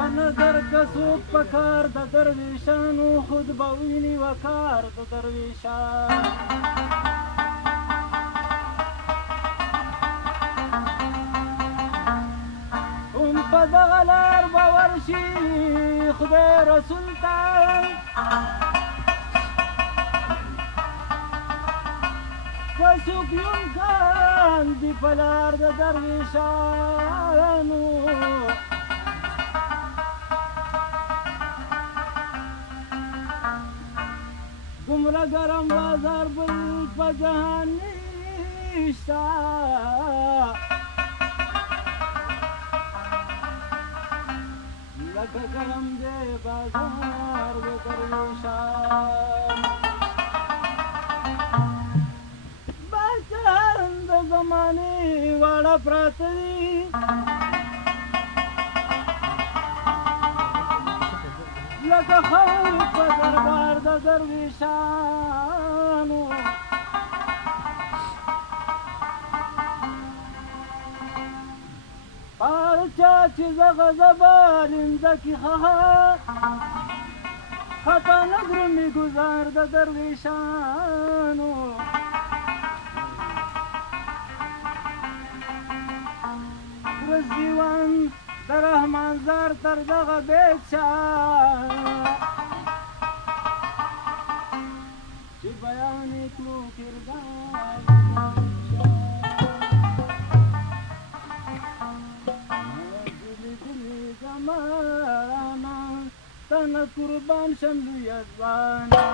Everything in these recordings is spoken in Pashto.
نظر کسوک پکار د درویشانو خود به ویني وکار د درویشان هم په دغه لار به ورشي خدای رسول ته کسوک یون کاندي په لار د درویشانو دومره ګرم بازار بل په جهان نشته لکه ګرم دی بازار د درویشان بچیان د زمانې واړه پراته دي لکه خور په دربار د درویشانو هر چا چې زغه زبالنده کې خطا نګرمې ګزار د درویشانو ورځ دیوان د رحمان زار تر دغه بیت شه چې بیان یې کړو کردار لیدلې زمانه تنه قربان شم لویه ځوانه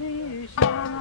علی شان